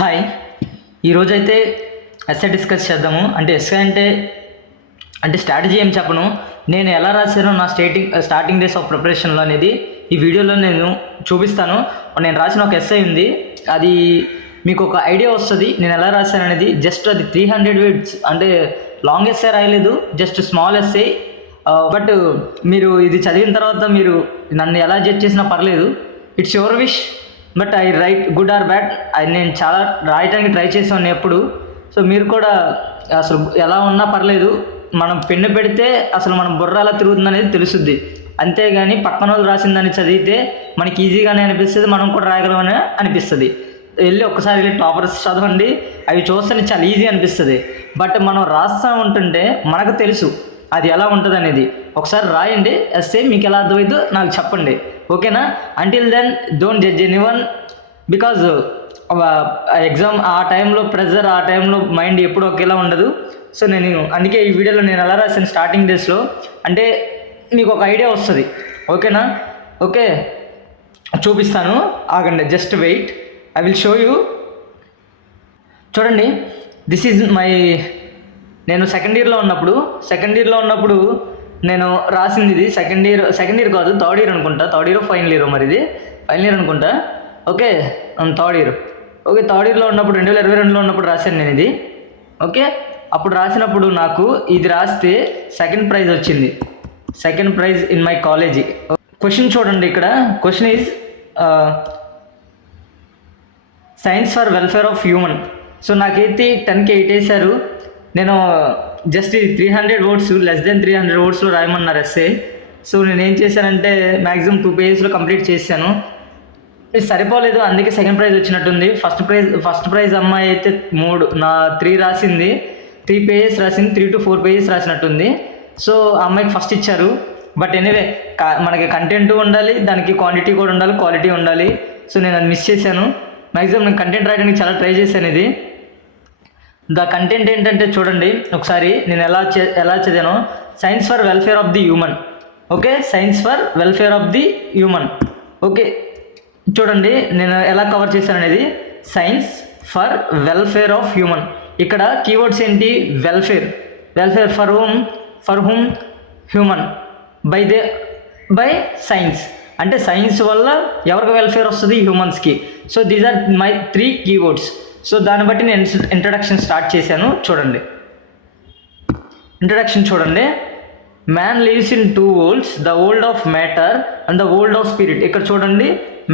Hi, ఈరోజైతే SA discuss చేద్దాము. అంటే ఎస్ఏ అంటే స్ట్రాటజీ ఏం చెప్పను, నేను ఎలా రాశానో నా స్టార్టింగ్ డేస్ ఆఫ్ ప్రిపరేషన్లో అనేది ఈ వీడియోలో నేను చూపిస్తాను. నేను రాసిన ఒక ఎస్ఏ ఉంది, అది మీకు ఒక ఐడియా వస్తుంది నేను ఎలా రాశాను అనేది. జస్ట్ అది 300 words, అంటే లాంగ్ ఎస్ఏ రాయలేదు, జస్ట్ స్మాల్ ఎస్ఏ. బట్ మీరు ఇది చదివిన తర్వాత మీరు నన్ను ఎలా జడ్జ్ చేసినా పర్లేదు, it's your wish. But I right good or bad, నేను చాలా రాయటానికి ట్రై చేసాను ఎప్పుడు. సో మీరు కూడా అసలు ఎలా ఉన్నా పర్లేదు, మనం పెన్ను పెడితే అసలు మనం బుర్ర ఎలా తిరుగుతుంది అనేది తెలుస్తుంది. అంతేగాని పక్కన వాళ్ళు రాసిందని చదివితే మనకి ఈజీగానే అనిపిస్తుంది, మనం కూడా రాయగలమని అనిపిస్తుంది. ఒక్కసారి వెళ్ళి టాపర్స్ చదవండి, అవి చూస్తే చాలా ఈజీ అనిపిస్తుంది. బట్ మనం రాస్తూ ఉంటుంటే మనకు తెలుసు అది ఎలా ఉంటుంది అనేది. ఒకసారి రాయండి ఎస్ఏ, మీకు ఎలా అర్థమైందో నాకు చెప్పండి, ఓకేనా? Until then don't judge anyone, because exam ఆ టైంలో ప్రెజర్, ఆ టైంలో మైండ్ ఎప్పుడు ఒకేలా ఉండదు. సో నేను అందుకే ఈ వీడియోలో నేను ఎలా రాసాను స్టార్టింగ్ డేస్లో అంటే మీకు ఒక ఐడియా వస్తుంది, ఓకేనా? ఓకే, చూపిస్తాను, ఆగండి, just wait, I will show you. చూడండి, దిస్ ఈజ్ మై, నేను సెకండ్ ఇయర్లో ఉన్నప్పుడు నేను రాసింది ఇది. సెకండ్ ఇయర్ కాదు, థర్డ్ ఇయర్ అనుకుంటా, థర్డ్ ఇయర్ ఫైనల్ ఇయర్, మరి ఇది ఫైనల్ ఇయర్ అనుకుంటా. Okay, third year. Okay, third ఇయర్లో ఉన్నప్పుడు 2022లో ఉన్నప్పుడు రాశాను నేను ఇది. ఓకే, అప్పుడు రాసినప్పుడు నాకు ఇది రాస్తే సెకండ్ ప్రైజ్ వచ్చింది, second prize in my college. Question చూడండి, ఇక్కడ question is science for welfare of human. So నాకైతే 10కి 8 వేశారు. నేను జస్ట్ ఇది 300 words, లెస్ దెన్ 300 wordsలో రాయమన్నారు ఎస్ఏ. సో నేను ఏం చేశానంటే మ్యాక్సిమం 2 pagesలో కంప్లీట్ చేశాను. ఇది సరిపోలేదు, అందుకే సెకండ్ ప్రైజ్ వచ్చినట్టుంది. ఫస్ట్ ప్రైజ్ అమ్మాయి అయితే 3 రాసింది, 3 pages రాసింది, 3 to 4 pages రాసినట్టుంది. సో ఆ అమ్మాయికి ఫస్ట్ ఇచ్చారు. బట్ ఎనీవే, మనకి కంటెంట్ ఉండాలి, దానికి క్వాంటిటీ కూడా ఉండాలి, క్వాలిటీ ఉండాలి. సో నేను అది మిస్ చేశాను. మ్యాక్సిమం నేను కంటెంట్ రాయడానికి చాలా ట్రై చేశాను. ఇది ద కంటెంట్ ఏంటంటే చూడండి ఒకసారి నేను ఎలా చదివానో. Science for welfare of the human. Okay, science for welfare of the human. Okay, చూడండి నేను ఎలా కవర్ చేశాను అనేది. Science for welfare of human. ఇక్కడ కీవర్డ్స్ ఏంటి? Welfare for whom human, by science. అంటే సైన్స్ వల్ల ఎవరికి వెల్ఫేర్ వస్తుంది? హ్యూమన్స్కి. So these are my 3 keywords. So దాన్ని బట్టి నేను ఇంట్రడక్షన్ స్టార్ట్ చేశాను. చూడండి, ఇంట్రడక్షన్ చూడండి. Man lives in 2 worlds, the world of matter and the world of spirit. ఇక్కడ చూడండి,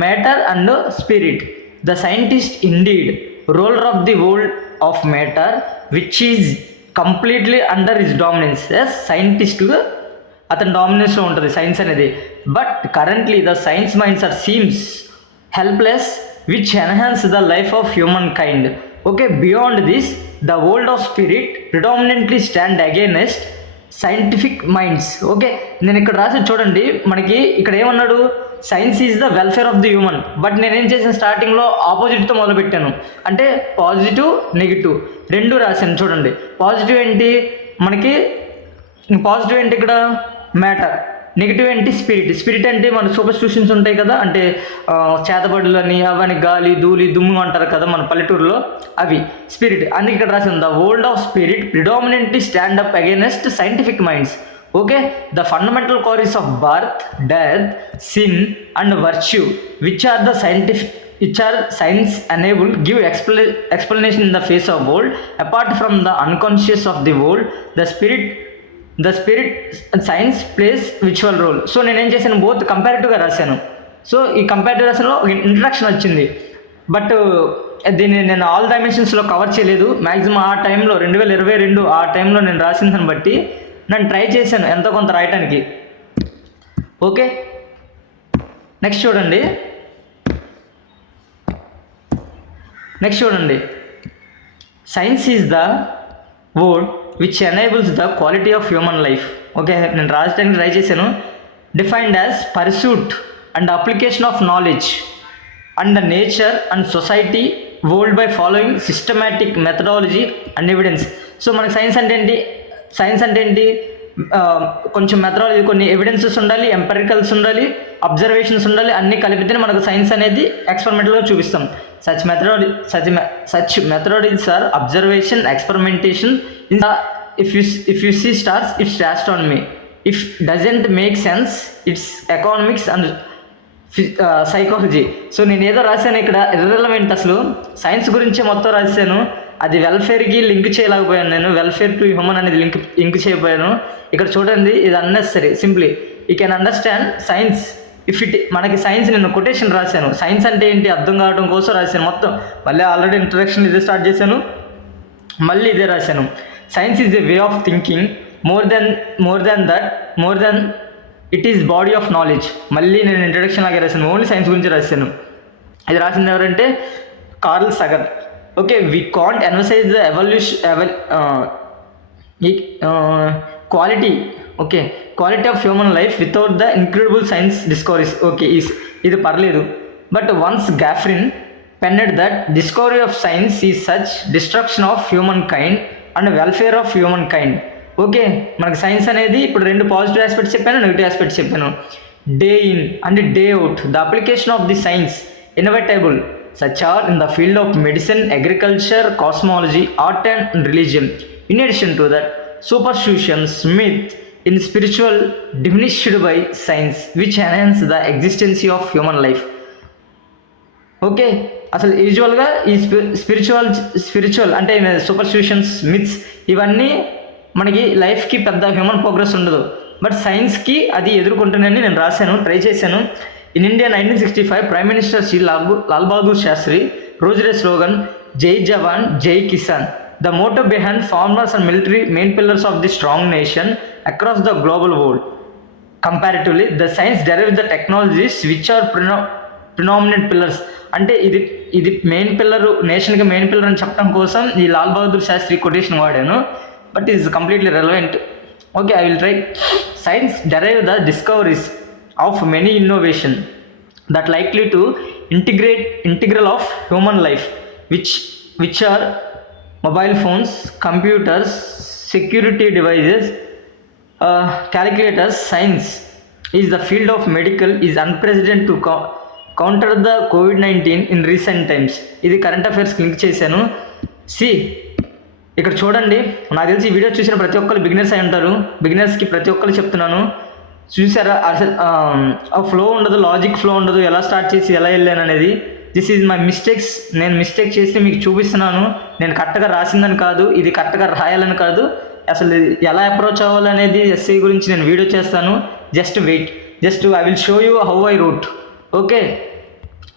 matter and spirit. The scientist indeed ruler of the world of matter which is completely under his dominance. Scientist అతని డామినెన్స్లో ఉంటుంది science అనేది. But currently the science minds are seems helpless which enhance the life of humankind. Okay, beyond this, the world of spirit predominantly stand against scientific minds. Okay, నేను ఇక్కడ రాసి చూడండి, మనకి ఇక్కడ ఏమన్నాడు? Science is the welfare of the human. But నేనేం చేశాను, స్టార్టింగ్లో ఆపోజిట్తో మొదలుపెట్టాను. అంటే పాజిటివ్ నెగిటివ్ 2 రాశాను. చూడండి, పాజిటివ్ ఏంటి? పాజిటివ్ ఏంటి ఇక్కడ? మ్యాటర్. నెగిటివ్ ఏంటి? స్పిరిట్ అంటే మన సూపర్స్టిట్యూషన్స్ ఉంటాయి కదా, అంటే చేతబడులు అని, అవని, గాలి, ధూళి, దుమ్ము అంటారు కదా మన పల్లెటూరులో, అవి స్పిరిట్. అందుకే ఇక్కడ రాసింది the world of spirit predominantly stand up against scientific minds. Okay, the fundamental queries of birth, death, sin and virtue which are science enable give explanation in the face of world. Apart from the unconscious of the world, the spirit and science plays virtual role. So నేనేం చేశాను, both కంపారిటివ్గా రాశాను. So ఈ comparative రాశాను, introduction వచ్చింది. But దీన్ని నేను all డైమెన్షన్స్లో cover చేయలేదు. Maximum ఆ టైంలో 2022 ఆ టైంలో నేను రాసిన దాన్ని బట్టి నేను ట్రై చేశాను ఎంతో కొంత రాయటానికి. ఓకే, నెక్స్ట్ చూడండి. Science is the word which enables the quality of human life. Okay, నేను రాయడానికి ట్రై చేశాను. Defined as pursuit and application of knowledge and the nature and society world by following systematic methodology and evidence. So మనకి science అంటే ఏంటి? కొంచెం methodology, కొన్ని evidences ఉండాలి, ఎంపెరికల్స్ ఉండాలి, అబ్జర్వేషన్స్ ఉండాలి, అన్నీ కలిపితేనే మనకు సైన్స్ అనేది ఎక్స్పెరిమెంటల్గా చూపిస్తాం. Such methods are observation, experimentation. If you see stars, it's astronomy. If doesn't make sense, it's economics and psychology. So నేను ఏదో రాశాను ఇక్కడ ఇర్రెలవెంట్, అసలు సైన్స్ గురించి మొత్తం రాశాను. అది వెల్ఫేర్కి లింక్ చేయలేకపోయాను, నేను వెల్ఫేర్ టు హ్యూమన్ అనేది లింక్ చేయకపోయాను. ఇక్కడ చూడండి, ఇది unnecessary. Simply you can understand science if it. మనకి సైన్స్ నేను కొటేషన్ రాశాను, సైన్స్ అంటే ఏంటి అర్థం కావడం కోసం రాశాను మొత్తం. మళ్ళీ ఆల్రెడీ ఇంట్రడక్షన్ ఇదే స్టార్ట్ చేశాను, మళ్ళీ ఇదే రాశాను. Science is a way of thinking, more than it is body of knowledge. మళ్ళీ నేను ఇంట్రడక్షన్ లాగే రాశాను, ఓన్లీ సైన్స్ గురించి రాశాను. ఇది రాసింది ఎవరంటే Carl Sagan. Okay, we can't envisage the quality of human life without the incredible science discoveries. Okay, ఇది పర్లేదు. బట్ వన్స్ గ్యాఫ్రిన్ happened that discovery of science is such destruction of humankind and welfare of humankind. Okay, మనకి science అనేది ఇప్పుడు 2 positive aspects చెప్పాను, negative aspects చెప్పాను. Day in and day out the application of the science inevitable such are in the field of medicine, agriculture, cosmology, art and religion. In addition to that, superstitions, myth in spiritual diminished by science which enhance the existence of human life. Okay, అసలు యూజువల్గా ఈ spiritual అంటే superstitions, myths ఇవన్నీ మనకి లైఫ్కి పెద్ద human progress ఉండదు. But సైన్స్కి అది ఎదుర్కొంటున్నాయని నేను రాశాను, ట్రై చేశాను. In India, 1965, Prime Minister Sri Lal Bahadur Shastri wrote a slogan, Jai Jawan, Jai Kisan. The motto behind farmers and military main pillars of the strong nation across the global world. Comparatively, the science derived the technologies which are predominant pillars. అంటే ఇది main pillar, నేషన్కి main pillar అని చెప్పడం కోసం ఈ Lal Bahadur Sastry quotation వాడాను. But is completely relevant. Okay, I will try. Science derive the discoveries of many innovation that likely to integral of human life which are mobile phones, computers, security devices, calculators. Science is the field of medical is unprecedented to counter the COVID-19 in recent times. ఇది current affairs link చేశాను. ఇక్కడ చూడండి, నాకు తెలిసి ఈ video చూసిన ప్రతి ఒక్కరు బిగినర్స్ అయి ఉంటారు. బిగినర్స్కి ప్రతి ఒక్కరు చెప్తున్నాను, చూసారా అసలు ఆ ఫ్లో ఉండదు, లాజిక్ ఫ్లో ఉండదు, ఎలా స్టార్ట్ చేసి ఎలా వెళ్ళాను అనేది. This is my mistakes. నేను మిస్టేక్ చేసి మీకు చూపిస్తున్నాను. నేను కరెక్ట్గా రాసిందని కాదు, ఇది కరెక్ట్గా రాయాలని కాదు, అసలు ఎలా అప్రోచ్ అవ్వాలనేది ఎస్ఐ గురించి నేను వీడియో చేస్తాను. Just wait, I will show you how I wrote. Okay,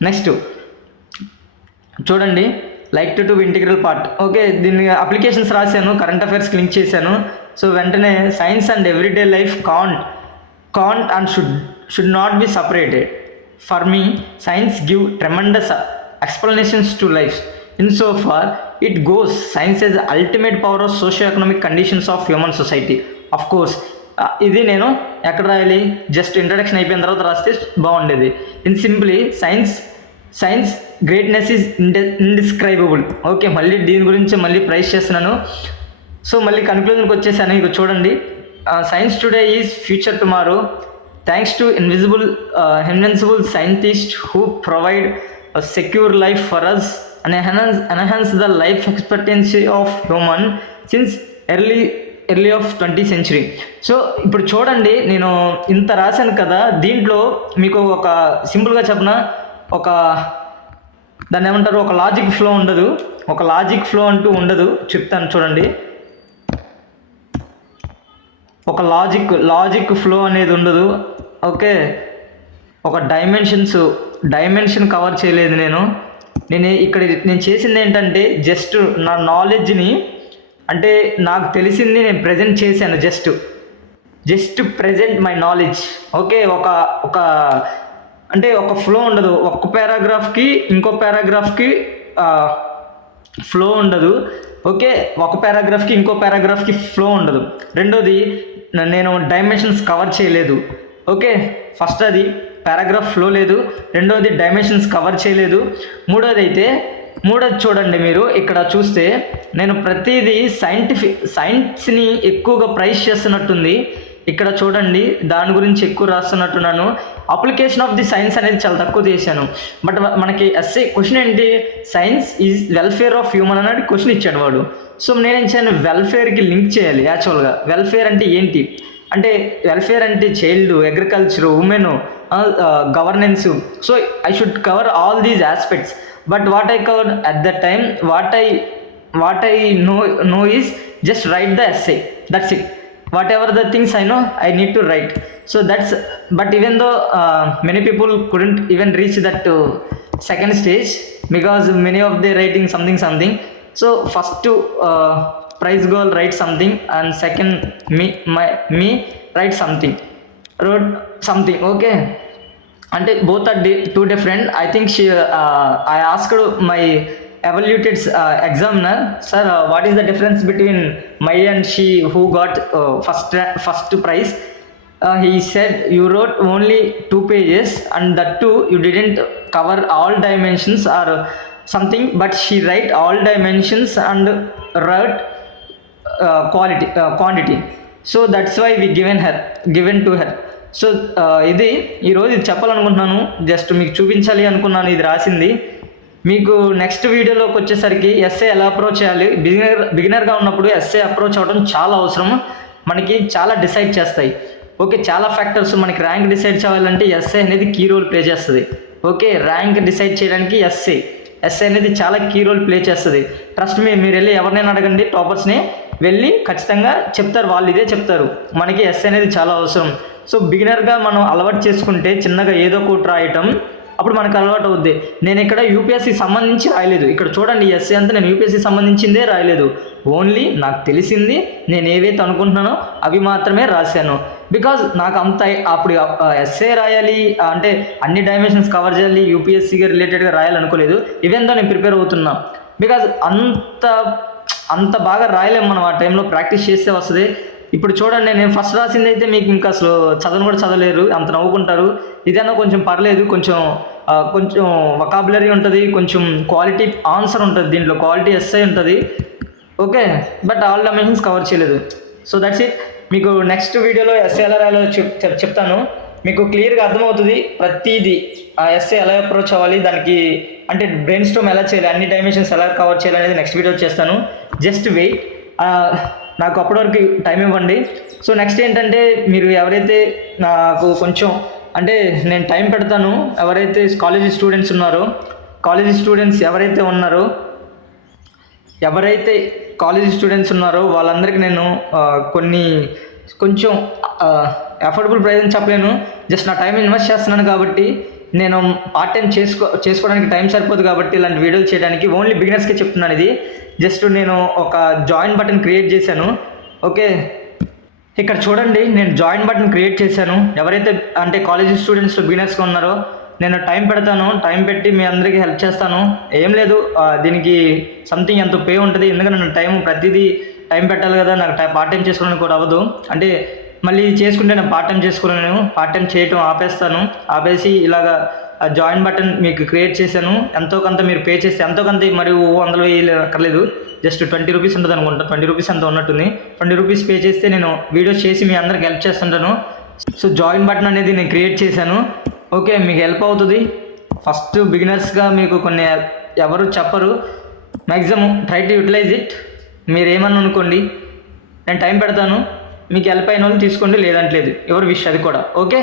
next చూడండి, like to integral part. Okay, దీన్ని అప్లికేషన్స్ రాశాను, కరెంట్ అఫైర్స్కి లింక్ చేశాను. సో వెంటనే science and everyday life can't and should not be separated. For me, science give tremendous explanations to life. Insofar it goes, science is the ultimate power of socio-economic conditions of human society. Of course, ఇది నేను ఎక్కడ రాయాలి, just introduction అయిపోయిన తర్వాత రాస్తే బాగుండేది. In simply science greatness is indescribable. Okay, మళ్ళీ దీని గురించి మళ్ళీ ప్రైజ్ చేస్తున్నాను. సో మళ్ళీ కన్క్లూజన్కి వచ్చేసాను. ఇక చూడండి, science today is future tomorrow thanks to invincible scientists who provide a secure life for us and enhance the life expectancy of human since early of 20th century. So ఇప్పుడు చూడండి, నేను ఇంత రాశాను కదా, దీంట్లో మీకు ఒక సింపుల్గా చెప్పిన దాన్ని ఏమంటారు, ఒక లాజిక్ ఫ్లో ఉండదు, ఒక లాజిక్ ఫ్లో అంటూ ఉండదు. చెప్తాను చూడండి, ఒక లాజిక్ ఫ్లో అనేది ఉండదు. ఓకే, ఒక డైమెన్షన్ కవర్ చేయలేదు నేను ఇక్కడ. నేను చేసింది ఏంటంటే జస్ట్ నా నాలెడ్జ్ని, అంటే నాకు తెలిసింది నేను ప్రజెంట్ చేశాను. Just present my knowledge. Okay, అంటే ఒక ఫ్లో ఉండదు, ఒక్క పారాగ్రాఫ్కి ఇంకో పారాగ్రాఫ్కి ఫ్లో ఉండదు. ఓకే, ఒక పారాగ్రాఫ్కి ఇంకో పారాగ్రాఫ్కి ఫ్లో ఉండదు. రెండోది, నేను డైమెన్షన్స్ కవర్ చేయలేదు. ఓకే, ఫస్ట్ అది పారాగ్రాఫ్ ఫ్లో లేదు, రెండోది డైమెన్షన్స్ కవర్ చేయలేదు. మూడోది చూడండి, మీరు ఇక్కడ చూస్తే నేను ప్రతిదీ సైన్స్ని ఎక్కువగా ప్రైజ్ చేస్తున్నట్టుంది. ఇక్కడ చూడండి, దాని గురించి ఎక్కువ రాస్తున్నట్టున్నాను. అప్లికేషన్ ఆఫ్ ది సైన్స్ అనేది చాలా తక్కువ చేశాను. బట్ మనకి ఎస్ఏ క్వశ్చన్ ఏంటి, science is welfare of human అనేది క్వశ్చన్ ఇచ్చాడు వాడు. సో నేనేం చేయను, వెల్ఫేర్కి లింక్ చేయాలి. యాక్చువల్గా వెల్ఫేర్ అంటే ఏంటి అంటే, వెల్ఫేర్ అంటే child, agriculture, women, governance. So I should cover all these aspects. But what I cover at the time, what I know is just write the essay, that's it. Whatever the things I know, I need to write. So that's, but even though many people couldn't even reach that second stage, because many of they writing something. So first to prize goal write something, and second me write something, wrote something. Okay, అంటే both are two different. I think I asked my evaluated examiner, sir, what is the difference between my and she who got first prize? He said, you wrote only 2 pages, and that too you didn't cover all dimensions or something, but she write all dimensions and wrote quantity. So that's why we given to her. So ఇది ఈరోజు ఇది చెప్పాలనుకుంటున్నాను, just మీకు చూపించాలి అనుకున్నాను ఇది రాసింది. మీకు నెక్స్ట్ వీడియోలోకి వచ్చేసరికి ఎస్ఏ ఎలా అప్రోచ్ చేయాలి, బిగినర్గా ఉన్నప్పుడు ఎస్ఏ అప్రోచ్ అవ్వడం చాలా అవసరం, మనకి చాలా డిసైడ్ చేస్తాయి. ఓకే, చాలా ఫ్యాక్టర్స్, మనకి ర్యాంక్ డిసైడ్ చేయాలంటే ఎస్ఏ అనేది కీ రోల్ ప్లే చేస్తుంది. ఓకే, ర్యాంక్ డిసైడ్ చేయడానికి ఎస్ఏ అనేది చాలా కీ రోల్ ప్లే చేస్తుంది. ట్రస్ట్ మీరు వెళ్ళి ఎవరినైనా అడగండి, టాపర్స్ని వెళ్ళి ఖచ్చితంగా చెప్తారు, వాళ్ళు ఇదే చెప్తారు, మనకి ఎస్ఏ అనేది చాలా అవసరం. సో బిగినర్గా మనం అలవాటు చేసుకుంటే చిన్నగా ఏదో ఒకటి రాయటం, అప్పుడు మనకు అలవాటు అవుద్ది. నేను ఇక్కడ యూపీఎస్సీ సంబంధించి రాయలేదు, ఇక్కడ చూడండి ఎస్ఏ అంతా నేను యూపీఎస్సీ సంబంధించిందే రాయలేదు, ఓన్లీ నాకు తెలిసింది నేను ఏవైతే అనుకుంటున్నానో అవి మాత్రమే రాశాను. బికాజ్ నాకు అంత అప్పుడు ఎస్ఏ రాయాలి అంటే అన్ని డైమెన్షన్స్ కవర్ చేయాలి, యూపీఎస్సీగా రిలేటెడ్గా రాయాలనుకోలేదు. ఈవెన్ దో నేను ప్రిపేర్ అవుతున్నా, బికాజ్ అంత బాగా రాయలేము మనం, ఆ టైంలో ప్రాక్టీస్ చేస్తే వస్తుంది. ఇప్పుడు చూడండి, నేను ఫస్ట్ రాసింది అయితే మీకు ఇంకా అసలు చదవను కూడా చదవలేరు, అంత నవ్వుకుంటారు. ఇదన్నా కొంచెం పర్లేదు, కొంచెం వొకాబులరీ ఉంటుంది, కొంచెం క్వాలిటీ ఆన్సర్ ఉంటుంది, దీంట్లో క్వాలిటీ ఎస్ఐ ఉంటుంది. Okay, but all dimensions cover చేయలేదు. So that's it. మీకు నెక్స్ట్ వీడియోలో ఎస్ఏ ఎలా రాయాలో చెప్తాను, మీకు క్లియర్గా అర్థమవుతుంది ప్రతిదీ. ఆ ఎస్ఏ ఎలా అప్రోచ్ అవ్వాలి, దానికి అంటే బ్రెయిన్ స్టార్మ్ ఎలా చేయాలి, అన్ని డైమెన్షన్స్ ఎలా కవర్ చేయాలి అనేది నెక్స్ట్ వీడియో చేస్తాను. జస్ట్ వెయిట్, నాకు అప్పటి వరకు టైం ఇవ్వండి. సో నెక్స్ట్ ఏంటంటే, మీరు ఎవరైతే నాకు కొంచెం అంటే నేను టైం పెడతాను, ఎవరైతే కాలేజీ స్టూడెంట్స్ ఉన్నారో, వాళ్ళందరికీ నేను కొంచెం అఫోర్డబుల్ ప్రైస్ అని చెప్పలేను, జస్ట్ నా టైం ఇన్వెస్ట్ చేస్తున్నాను కాబట్టి, నేను పార్ట్ టైం చేసుకోవడానికి టైం సరిపోదు కాబట్టి ఇలాంటి వీడియోలు చేయడానికి ఓన్లీ బిగినర్స్కే చెప్తున్నాను. ఇది జస్ట్ నేను ఒక జాయిన్ బటన్ క్రియేట్ చేశాను. ఓకే, ఇక్కడ చూడండి, నేను జాయిన్ బటన్ క్రియేట్ చేశాను. ఎవరైతే అంటే కాలేజీ స్టూడెంట్స్ బిగినర్స్గా ఉన్నారో నేను టైం పెడతాను, టైం పెట్టి మీ అందరికీ హెల్ప్ చేస్తాను. ఏం లేదు, దీనికి సంథింగ్ ఎంతో పే ఉంటుంది, ఎందుకంటే నేను ప్రతిదీ టైం పెట్టాలి కదా, నాకు పార్ట్ టైం చేసుకోవడానికి కూడా అవ్వదు. అంటే మళ్ళీ చేసుకుంటే నేను పార్ట్ టైం చేసుకోలేను, పార్ట్ టైం చేయటం ఆపేసి ఇలాగా జాయిన్ బటన్ మీకు క్రియేట్ చేశాను. ఎంతో కొంత మీరు పే చేస్తే, ఎంతో కొంత మరి 100 వేలు అక్కర్లేదు, జస్ట్ 20 రూపీస్ ఉంటుంది అనుకుంటా, 20 రూపీస్ అంత ఉన్నట్టుంది. 20 రూపీస్ పే చేస్తే నేను వీడియోస్ చేసి మీ అందరికి హెల్ప్ చేస్తుంటాను. సో జాయిన్ బటన్ అనేది నేను క్రియేట్ చేశాను. ఓకే, మీకు హెల్ప్ అవుతుంది. ఫస్ట్ బిగినర్స్గా మీకు కొన్ని ఎవరు చెప్పరు, maximum try to utilise it. మీరు ఏమన్నా అనుకోండి, నేను టైం పెడతాను, మీకు హెల్ప్ అయిన వాళ్ళు తీసుకోండి, లేదంటలేదు, ఎవరు విష్ అది కూడా. ఓకే.